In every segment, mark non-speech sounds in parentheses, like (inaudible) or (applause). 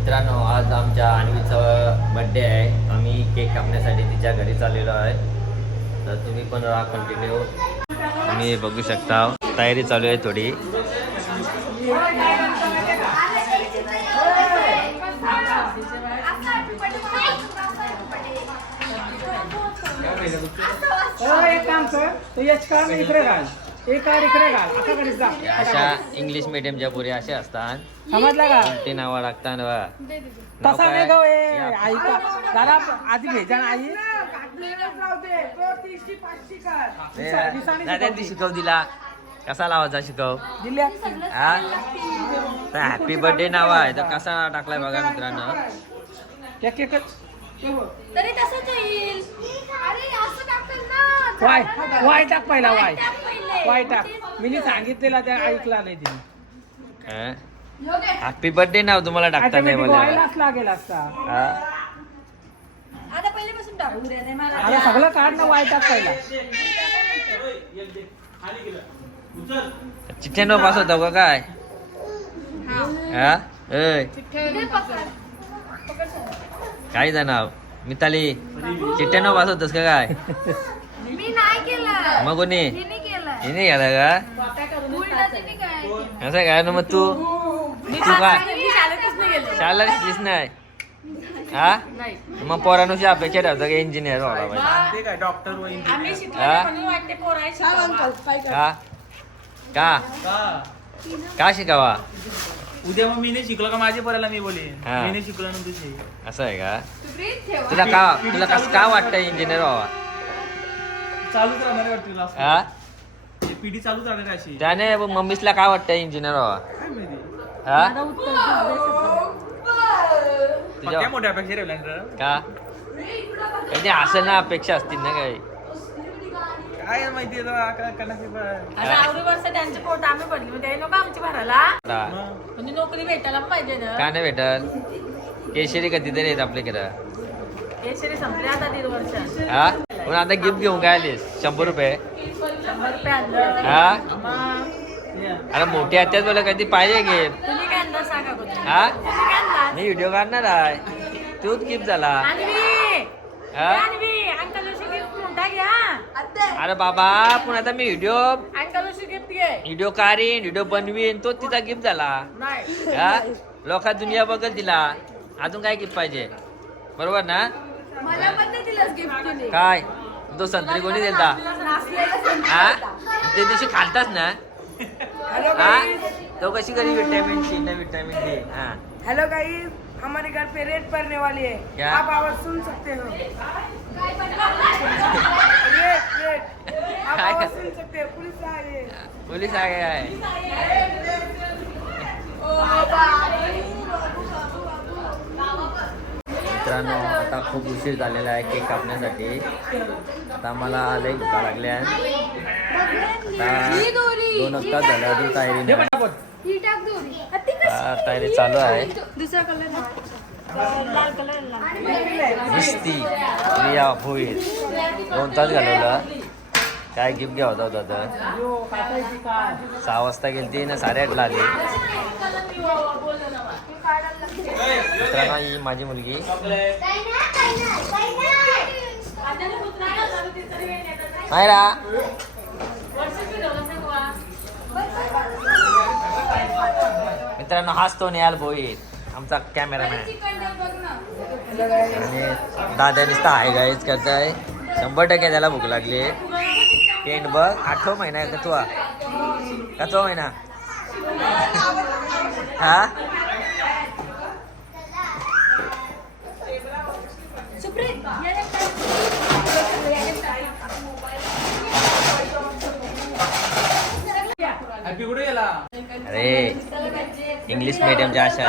मित्रांनो आज आमच्या अन्वीचा बड्डे आहे. आम्ही केक कापण्यासाठी तिच्या घरी चाललेलो आहे. तर तुम्ही पण राहा कंटिन्यू तुम्ही बघू शकता. तयारी चालू आहे थोडी. काम कर तू अशा इंग्लिश मिडियमच्या पुरी अशा असतात समजला का? कोणती नावं लागतात नाव तसा काय? नाही गं, ए, या. आई का? जरा आधी भेजा ना आई. ए, दादा ती शिकव दिला कसा लावायचा शिकव? दिल्या. हा? हॅपी बर्थडे नाव आहे तर कसा टाकलाय बघा मित्रांनो. एक एकच तरी तसंच होईल. अरे असं टाकतात ना. वाय वाय टाक पहिला वाय. वाय. टाक मी सांगितलेला त्या ऐकला नाही तिने. हॅपी बर्थडे नाव तुम्हाला टाकता नाही मला व्हायलाच लागेल असता हा? आता पहिल्यापासून टाकू दे नाही मला आता सगळं काढ ना वाय टाक पहिला. चिठ्ठ्यानो पास होता का काय? हा. ए. दे पकड. काय नाव मिताली चिठ्ठ्यानो पास होतस का काय? मी नाही केलं. मग कोणी? हिने केलं. हिने गेला का? असं काय ना मग तू? तू काय? मी शाळेतच नाही गेले. शाळेला दिसलीस नाही. हा? मग पोरानुशी अपेक्षा ठेवतो की इंजिनियर व्हायला पाहिजे? डॉक्टर हा? का? का शिकावा? उद्या मग मी नाही शिकलो का माझ्या पोराला मी बोले हा. मी नाही शिकलो ना तुझे. असं आहे का? ठेवा. तुला का तुला कसं का वाटतं इंजिनियर व्हावा? चालूच राहणार आहे वाटतं. हा? ही पिढी चालूच राहणार आहे अशी. त्याने मम्मीसला काय वाटतं इंजिनियर व्हावा? काय माहिती? हा? तुझ्या पक्क्या मोठ्या अपेक्षा ठेवल्या. का? कधी असं ना अपेक्षा असतील ना काही. काय माहिती आता आवडी वर्ष त्यांचे पोट आम्ही पडली नको आमची मग म्हणजे नोकरी भेटायला पण पाहिजे ना. का नाही भेटल केशरी कधीतरी येत आपल्याकडं हे शरी संपले आता दीड वर्ष. हा? पण आता गिफ्ट घेऊन काय आलीस? शंभर रुपये. शंभर रुपये आणलं. हा. अरे मोठी हत्याच बोला कधी पाहिजे गिफ्ट तुम्ही काय आणलं सांगा कोणी हा? तुम्ही काय आणलं? मी व्हिडिओ काढणार आहे. तूच गिफ्ट झाला. हा? अरे बाबा पण आता मी व्हिडिओ व्हिडिओ काढीन व्हिडिओ बनवीन तो तिचा गिफ्ट झाला. हा? लोका दुनिया बघल तिला. अजून काय गिफ्ट पाहिजे? बरोबर ना? काय? तो संत्री कोणी दिलता नाचलेलं हा? ते दिवशी खालताच ना? हा? तो कशी करी विटॅमिन सी ना विटॅमिन डी हा. हेलो गाइस हमारे घर पे रेड पड़ने वाली है। क्या? आप आवाज़ सुन सकते हो। Red red. आप (laughs) आवाज़ सुन सकते हो। पुलिस आ गई पोलीस आ गया है। मित्रांनो आता खूप उशीर झालेला आहे केक कापण्यासाठी. आता मला लई भुका लागल्या दोन तास झाले अजून तयारी नाही. ही तयारी चालू आहे. दुसरा कलर लाल कलर निस्ती प्रिया भोईर दोन तास घालवलं. काय गिफ्ट घ्यावं होता तर सहा वाजता गेलती ना साडेआठला आली. मित्रांनो ही माझी मुलगी. मायरा मित्रांनो हाच तो निहाल भोईर आमचा कॅमेरामॅन आणि दादा नुसता आहे गाईच करताय. शंभर टक्के त्याला भूक लागली. टेंट बघ आठवा महिना आहे का तुआ कचवा महिना. हा? अरे. इंग्लिश मिडियमच्या अशा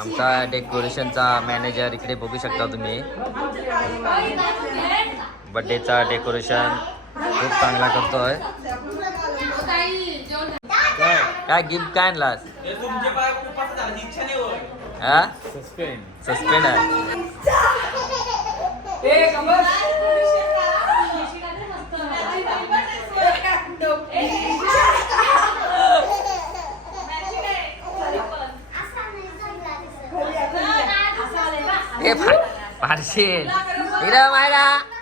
आमचा डेकोरेशनचा मॅनेजर इकडे बघू शकता तुम्ही. बड्डेचा डेकोरेशन खूप चांगला करतोय. काय? गिफ्ट काय आणलास? होत हा सस्पेंड सस्पेंड आहे 你跑，跑得起，你都买了。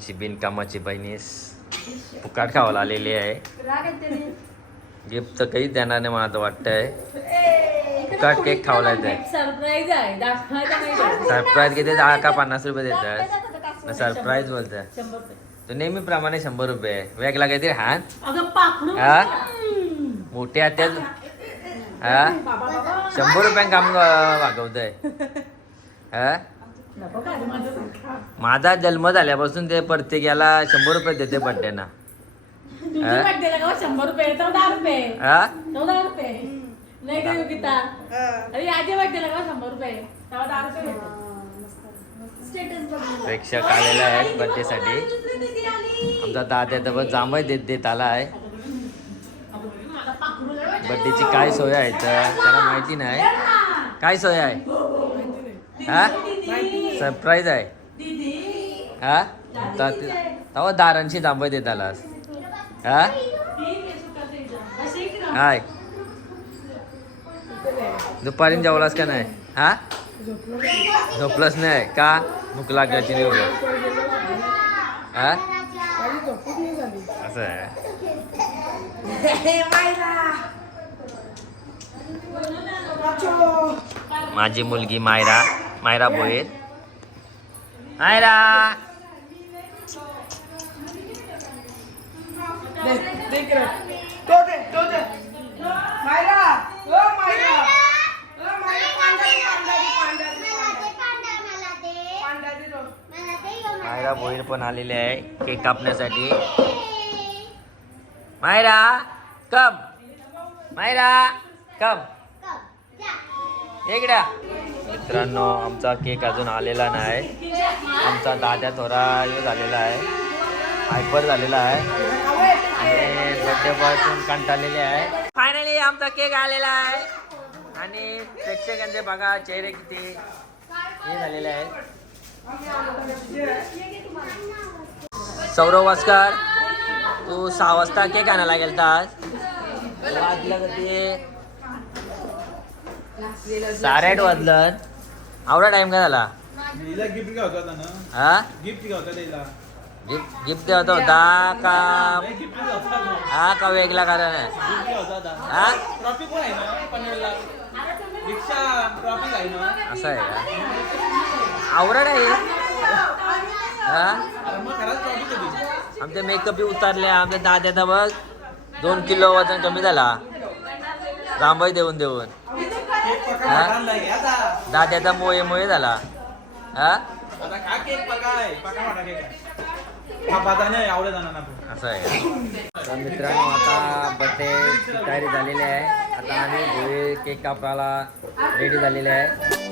आमची बिनकामाची बहिणीस. फुकाट खावायला आलेली आहे. गिफ्ट तर काहीच देणार नाही मला तर वाटतंय. फुकाट केक खावला येत सरप्राईज किती? दहा का पन्नास रुपये देतात सरप्राईज बोलतात तो नेहमीप्रमाणे शंभर रुपये. वेगळा काहीतरी हा? पाखरू हा? मोठे हात्यात. हा? शंभर रुपयां काम वागवतंय. हा? माझं जन्म झाल्यापासून ते प्रत्येकाला शंभर रुपये देते बड्डेना तुझी हा? शंभर रुपये? चौदा रुपये. हा? चौदा रुपये. नाही का योगिता? अरे बड्डेला का शंभर रुपये? चौदा रुपये भेटतात. प्रेक्षक आलेला आहे बर्थडे साठी. आमचा दादा तर बस जांभळ देत देत आला आहे. बर्थडेची काय सोय आहे तर? त्याला माहिती नाही. काय सोय आहे? हा सरप्राईज आहे. हा? त- तेव्हा दारांशी जांभळ देत आलास हा? हाय. दुपारी जेवलास का नाही? हा? झोपलंच नाही. का? भूक लागायची नाही हा? असं आहे. माझी मुलगी मायरा मायरा बोयर मायरा दे दे इकडे. तो दे तो दे. मायरा. बोईर पण आलेले आहे केक कापण्यासाठी. मायरा कम. मायरा कम. इकडा. मित्रांनो आमचा केक अजून आलेला नाही. आमचा दादा थोडा हे झालेला आहे. हायपर झालेला आहे. आणि बड्डे कंटाळलेले आहे. फायनली आमचा केक आलेला आहे. आणि प्रेक्षकांचे बघा चेहरे किती हे झालेले आहेत. सौरव वास्कर तू सहा वाजता केक आणायला गेलता आज वाजलं ते? साडेआठ वाजलं. आवडा टाइम काय झाला? गिफ्ट होता ना? हा? गिफ्ट घ्यायचा तिला गिफ्ट गिफ्ट द्यायचा होता का नाही होता हा का वेगळा कारण आहे होता हा? ट्रॉफी पण आहे ना? पनवेलला रिक्षा ट्रॉफिक आहे ना? असं आहे का? आवडा आहे. हा? अरे मग खरंच ट्रॉफिक होती आमचे मेकअप बी उतारले आमच्या दाद्याचा बघ दोन किलो वजन कमी झाला. रांबाई देऊन देऊन. केक हा? आता. दाद्याचा मोये मोये झाला. हा? आता का केक पका आहे. पका वाटा केक आहे हा बाजा नाही आवडत जाणार ना असं आहे. तर मित्रांनो आता बड्डे तयारी झालेली आहे. आता आम्ही भोये केक कापायला रेडी झालेले आहे.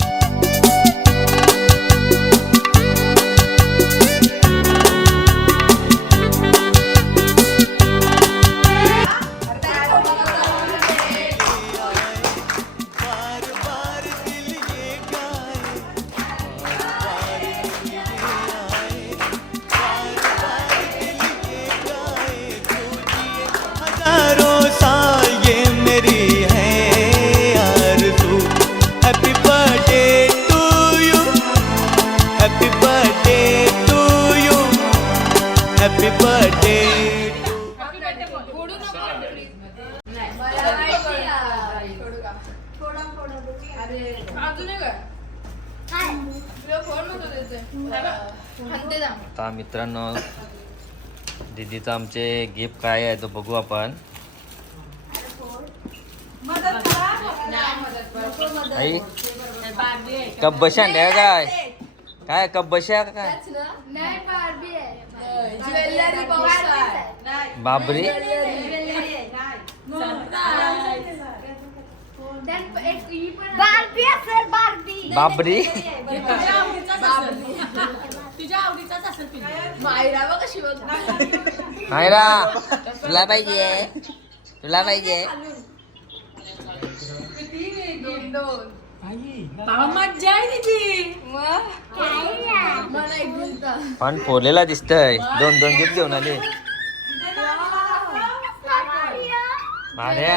हॅपी बर्थडे आता मित्रांनो दीदीचं आमचे गिफ्ट काय आहे तो बघू आपण. आई कप बशा काय काय कप बशा काय? ज्वेलरी बाबरी बार्बी असेल बार्बी बाबरी तुझ्या आवडीचाच असेल तुझ्या आवडीचाच असेल मायरा बघ कशी बघ मायरा तुला पाहिजे. तुला पाहिजे. बाबा मज्जा आहे तिची. पण फोडलेला दिसतय. दोन दोन गिफ्ट घेऊन आले. भाड्या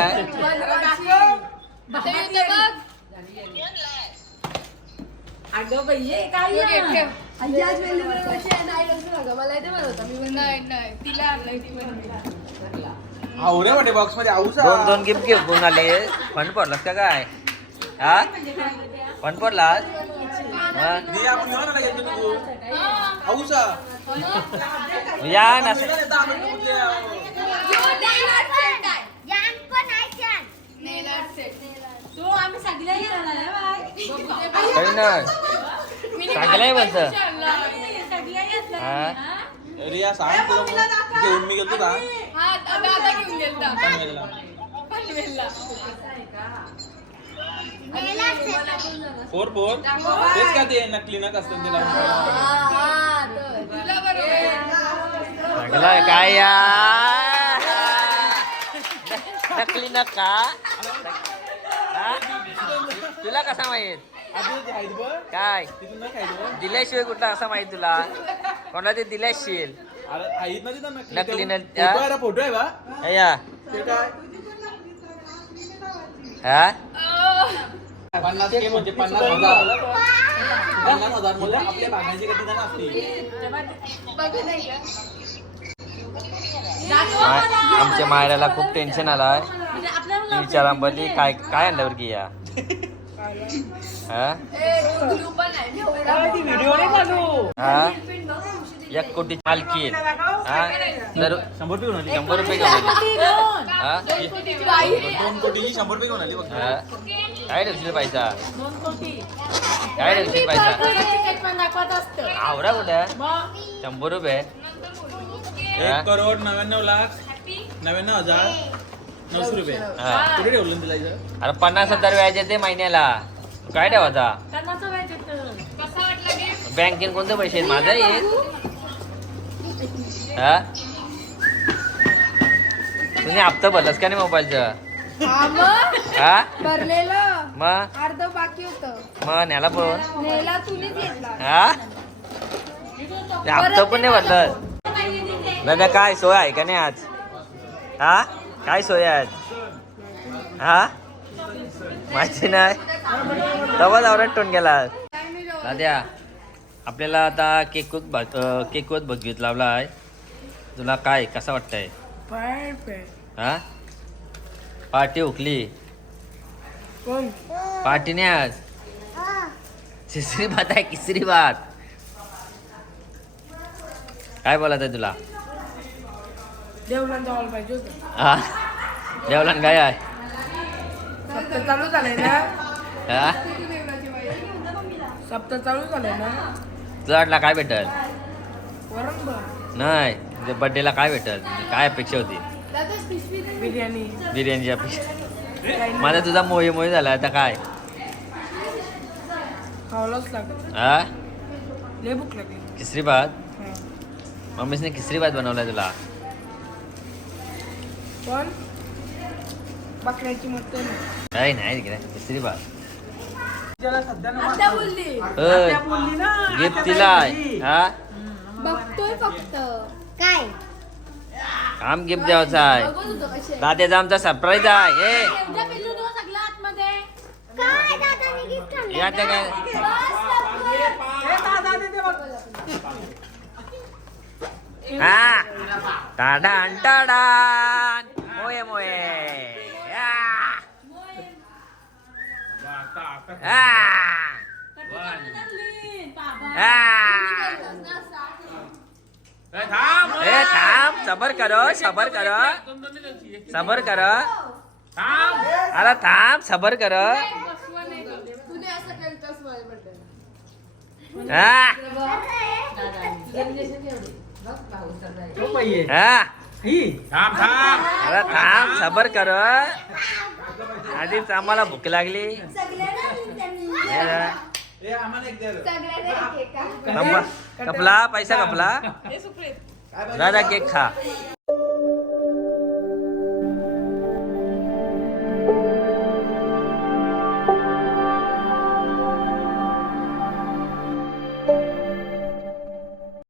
अगं बाई काय आहे? आवरे वाटे बॉक्समध्ये आऊसा दोन दोन गिफ्ट घेऊन आले. फंड पडलास का काय? हा. काही चांगलं बोलत सगळ्या येतल्या हा? हा? रिया सांग तुला घेऊन मी गेलतो का. Four four? तेच का ते नकली नक असतं त्याला चांगलं काय या? नकली नका? तुला कसा माहीत? काय? न. दिल्याशिवाय कुठला असा माहीत तुला? कोणाला ते दिल्याशील. ना नकली नकली न- फोटो आहे बा. हा? पन्नास के म्हणजे पन्नास हजार. पन्नास हजार म्हणजे आपल्या भागाची कधी जण असते. मा- आमच्या मायराला खूप टेन्शन आलाय. म्हणजे विचारा बदली काय काय आणल्यावर की या? हा व्हिडिओ नाही चालू हा? एक कोटी मालकी हा? जर शंभर रुपये घेऊन आली. शंभर रुपये घेऊन आली. हा? दोन कोटीची शंभर रुपये घेऊन आली बघ हा? काय ठेवशील पैसा कोटी. काय ठेवशील पैसा आवडा कुठं? शंभर रुपये. हा? एक करोड नव्याण्णव लाख नव्याण्णव हजार नऊशे रुपये. हा. कुठे ठेवलं ना तिला इथं? अरे पन्नास हजार व्याज येते महिन्याला. काय ठेवायचा? बँकेत कोणते पैसे आहेत? माझा येत हा? तुम्ही हप्ता भरलास का नाही मोबाईलचं? हा भरलेलं. मग? अर्ध बाकी होत. मग न्याला पण नेला तुम्हीच घेतला. हा? ते हप्ता पण नाही भरलं. दादा काय सोय आहे का नाही आज? हा? काय सोय आहे आज? हा? माहिती नाही? तवाच आवडत टोन गेला. दाद्या आपल्याला आता केक केक वत बघित लावला आहे. तुला काय कसा वाटतंय? हा? पार्टी उकली कोण पार्टी नाही आज? तिसरी बात आहे किसरी बात काय बोलत आहे तुला पाहिजे होतं. हा? देवलान काय आहे? सप्ताह चालू झालंय ना? हा? सप्ताह चालू झालंय ना? तुला वाटला काय भेटल? वरण नाही. म्हणजे बर्थडेला काय भेटल? म्हणजे काय अपेक्षा होती? बिर्याणी. बिर्याणीची अपेक्षा. माझा तुझा मोहे मोहे झाला. आता काय? खावलंच लागत हा लय भूक लागली. किसरी भात. मम्मीने किसरी भात बनवलाय तुला. पण बकऱ्याची मटण. काही नाही तिकडे. किसरी भात. आता बोलली. बोलली ना. गिफ्ट दिलाय हा? बघतोय फक्त. काय? काम गिफ्ट द्यायचं आहे. दाद्याचा आमचा सरप्राईज आहे. काय दादाने गिफ्ट या त्या काय? हा टाडान टाडान. मोये मोये. या. हा. ए थांब. सबर करो सबर करो. सबर करो. अरे थांब. सबर करो. हा. हा. ही थांब थांब. अरे थांब. सबर करो. आधीच आम्हाला भूक लागली. कपला पैसा कपला. दादा केक खा.